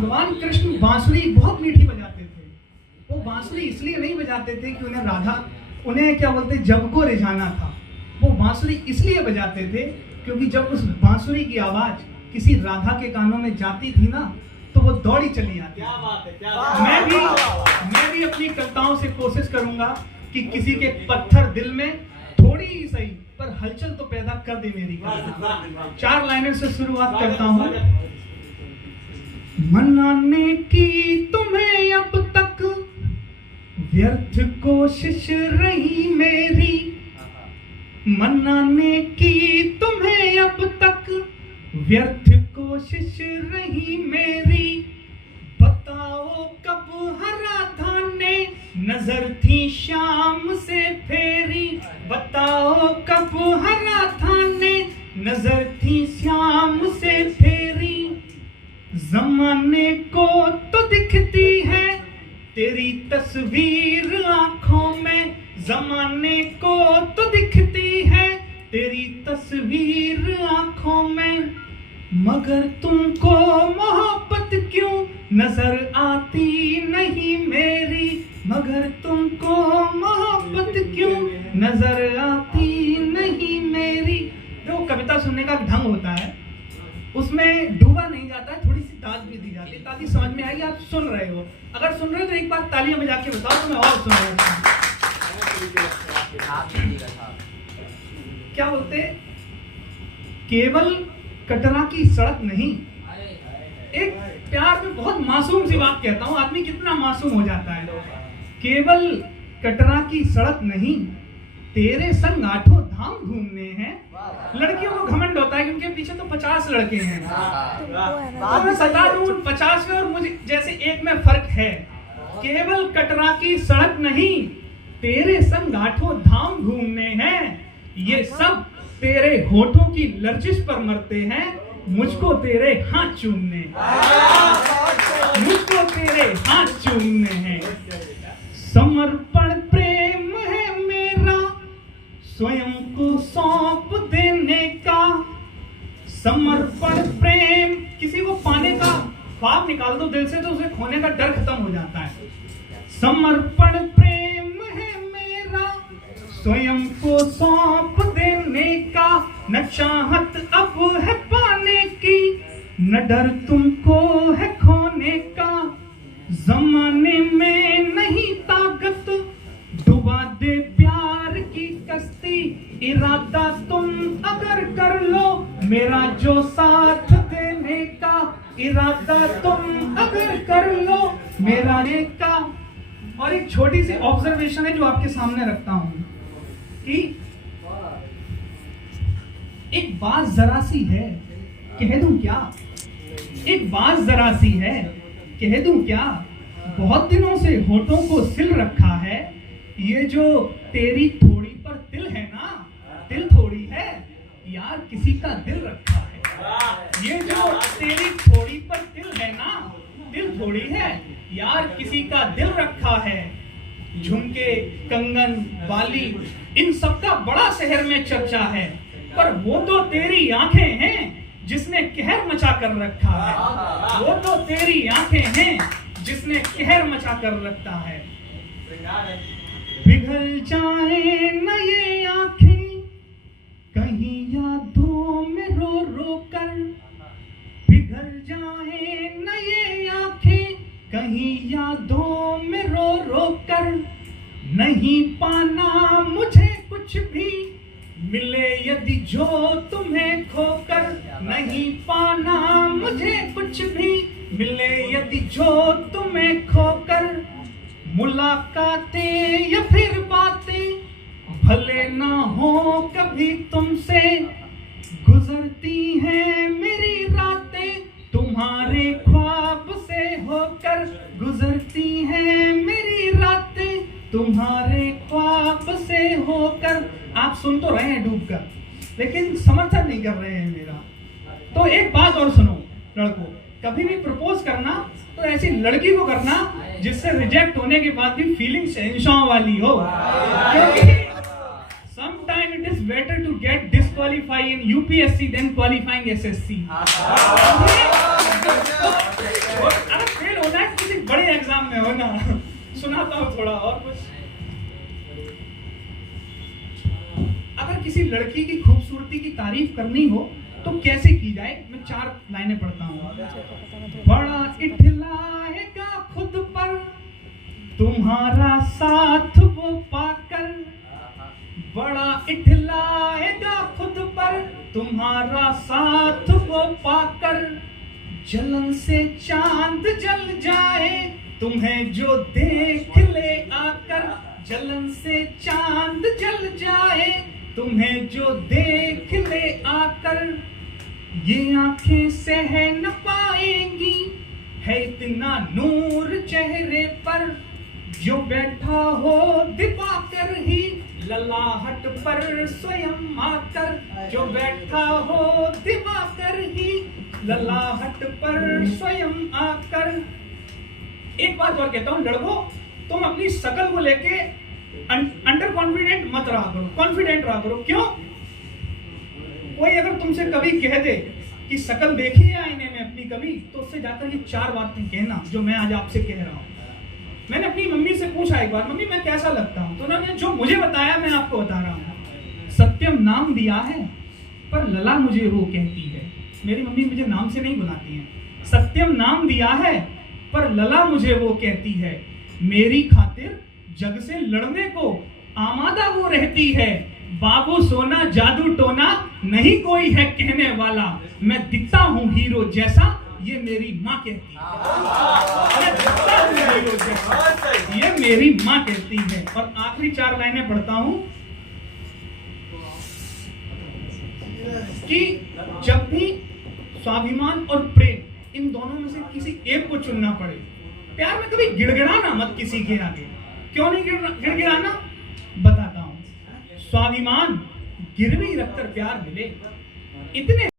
भगवान कृष्ण बांसुरी बहुत मीठी बजाते थे। वो बांसुरी इसलिए नहीं बजाते थे कि उन्हें क्या बोलते जब को रिझाना था। वो बांसुरी इसलिए बजाते थे क्योंकि जब उस बांसुरी की आवाज किसी राधा के कानों में जाती थी ना तो वो दौड़ी चली आती। क्या बात है, क्या बात है। मैं भी अपनी कविताओं से कोशिश करूंगा कि किसी के पत्थर दिल में थोड़ी ही सही पर हलचल तो पैदा कर दे मेरी कविता। 4 लाइनों से शुरुआत करता हूँ। मनाने की तुम्हें अब तक व्यर्थ कोशिश रही मेरी, मनाने की तुम्हें अब तक व्यर्थ कोशिश रही मेरी। बताओ कब हरा धाने नजर थी शाम से फेरी, बताओ कब हरा धाने नजर थी शाम से फेरी। जमाने को तो दिखती है तेरी तस्वीर आंखों में, जमाने को तो दिखती है तेरी तस्वीर आंखों में, मगर तुमको मोहब्बत क्यों नजर आती नहीं मेरी, मगर तुमको मोहब्बत क्यों नजर आती नहीं मेरी। जो कविता सुनने का ढंग होता है उसमें डूबा नहीं जाता है, थोड़ी सी दाद भी दी जाती है ताकि समझ में आए आप सुन रहे हो। अगर सुन रहे हो तो एक बार तालियां बजा के बताओ तो मैं और सुन रहा हूँ। क्या बोलते केवल कटरा की सड़क नहीं, एक प्यार में बहुत मासूम सी बात कहता हूँ, आदमी कितना मासूम हो जाता है। केवल कटरा की सड़क नहीं तेरे संग 8 धाम घूमने हैं। लड़कियों को घमंड होता है कि उनके पीछे तो 50 लड़के हैं, तो मैं सता दूं 50 में और मुझे जैसे एक में फर्क है। केवल कटरा की सड़क नहीं तेरे संग 8 धाम घूमने हैं, ये सब तेरे होठों की लर्जिश पर मरते हैं, मुझको तेरे हाथ चूमने, मुझको तेरे हाथ चूमने हैं। समर्पण प्रेम है मेरा स्वयं को सौंप देने का, समर्पण प्रेम। किसी को पाने का ख्वाब निकाल दो दिल से तो उसे खोने का डर खत्म हो जाता है। समर्पण प्रेम है मेरा स्वयं को सौंप देने का, न चाहत अब है पाने की न डर तुमको है खोने का। जमाने में नहीं ताकत डुबा दे प्यार की कश्ती, इरादा तुम अगर कर लो मेरा जो साथ देने का, इरादा तुम अगर कर लो मेरा का। और एक छोटी सी ऑब्जर्वेशन है जो आपके सामने रखता हूं कि एक बात जरा सी है कह दूं क्या, एक बात जरा सी है कह दूं क्या, बहुत दिनों से होठों को सिल रखा है, ये जो तेरी थोड़ी पर तिल है ना, तिल थोड़ी है यार किसी का दिल रखा है। ये जो तेरी थोड़ी पर तिल है ना, दिल थोड़ी है यार किसी का दिल रखा है। झुमके कंगन बाली इन सबका बड़ा शहर में चर्चा है, पर वो तो तेरी आंखें हैं जिसने कहर मचा कर रखा है, वो तो तेरी आंखें हैं जिसने कहर मचा कर रखा है। पिघल जाए न ये आंखें कहीं यादों में रो रो कर, पिघल जाए न ये आंखें कहीं यादों में रो रो कर। नहीं पाना मुझे कुछ भी मिले यदि जो तुम्हें खोकर, नहीं पाना मुझे कुछ भी मिले यदि जो तुम्हें खोकर। मुलाकातें या फिर बातें भले ना हो कभी तुमसे, गुजरती हैं मेरी रातें तुम्हारे ख्वाब से होकर, गुजरती हैं मेरी रातें तुम्हारे ख्वाब से होकर। आप सुन तो रहे हैं डूब कर लेकिन समर्थन नहीं कर रहे हैं मेरा। तो एक बात और सुनो लड़कों, कभी भी प्रपोज करना तो ऐसी लड़की को करना जिससे रिजेक्ट होने के बाद भी फीलिंग्स एंशॉ वाली हो, क्योंकि sometime it is better to get disqualified in UPSC than qualifying SSC। में हो ना, सुनाता हूँ थोड़ा और कुछ। अगर किसी लड़की की खूबसूरती की तारीफ करनी हो तो कैसे की जाए? मैं 4 लाइनें पढ़ता हूँ। बड़ा इठलाएगा खुद पर तुम्हारा साथ वो पाकर, बड़ा इठलाएगा खुद पर तुम्हारा साथ वो पाकर, जलन से चांद जल जाए तुम्हें जो देख ले आकर, जलन से चांद जल जाए तुम्हें जो देख ले आकर, ये आंखें सह न पाएंगी है इतना नूर चेहरे पर, जो बैठा हो दिवाकर ही ललाहट पर स्वयं आकर, जो बैठा हो दिवाकर ही ललाहट पर स्वयं आकर। एक बात और कहता हूं लड़कों, तुम अपनी शकल को लेके अंडर कॉन्फिडेंट मत रहा करो, कॉन्फिडेंट रहा करो। क्यों? कोई अगर तुमसे कभी कह दे कि शकल देखी है आईने में अपनी कभी, तो उससे जाकर ये 4 बातें कहना जो मैं आज आपसे कह रहा हूं। मैंने अपनी मम्मी से पूछा एक बार, मम्मी मैं कैसा लगता हूं? तो उन्होंने जो मुझे बताया मैं आपको बता रहा हूं। सत्यम नाम दिया है पर लला मुझे वो कहती है। मेरी मम्मी मुझे नाम से नहीं बुलाती है। सत्यम नाम दिया है पर लला मुझे वो कहती है, मेरी खातिर जग से लड़ने को आमादा वो रहती है, बाबू सोना जादू टोना नहीं कोई है कहने वाला, मैं दिखता हूँ हीरो जैसा ये मेरी माँ कहती है। मैं दिखता हूँ हीरो जैसा ये मेरी माँ कहती है। और आखिरी 4 लाइनें पढ़ता हूँ कि जब भी स्वाभिमान और प्रेम इन दोनों में से किसी एक को चुनना पड़े, प्यार में कभी गिड़गिड़ाना मत किसी के आगे। क्यों नहीं गिड़गिड़ाना? बताता हूं। स्वाभिमान गिरवी रखकर प्यार मिले, इतने